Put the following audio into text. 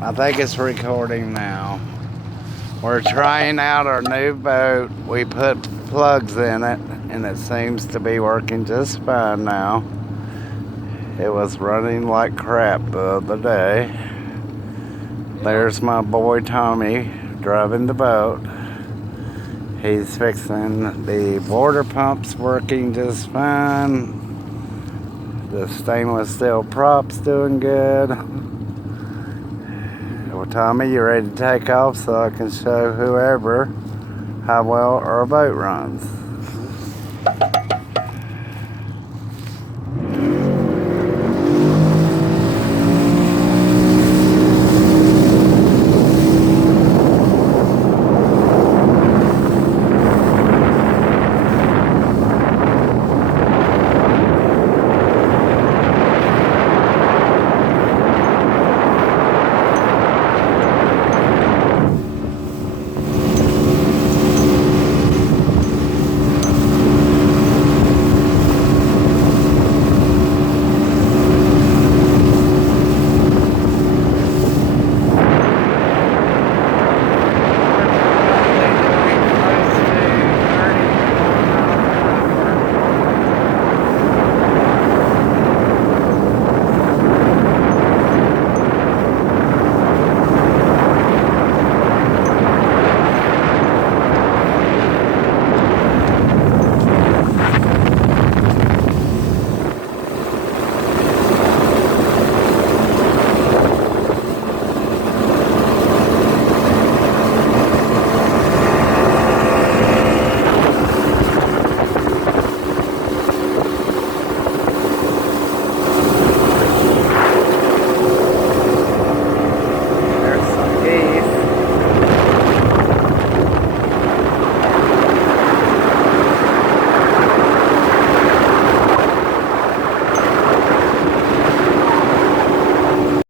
I think it's recording now. We're trying out our new boat. We put plugs in it, and it seems to be working just fine now. It was running like crap the other day. There's my boy Tommy driving the boat. He's fixing the water pumps, working just fine. The stainless steel props doing good. Well, Tommy, you ready to take off so I can show whoever how well our boat runs?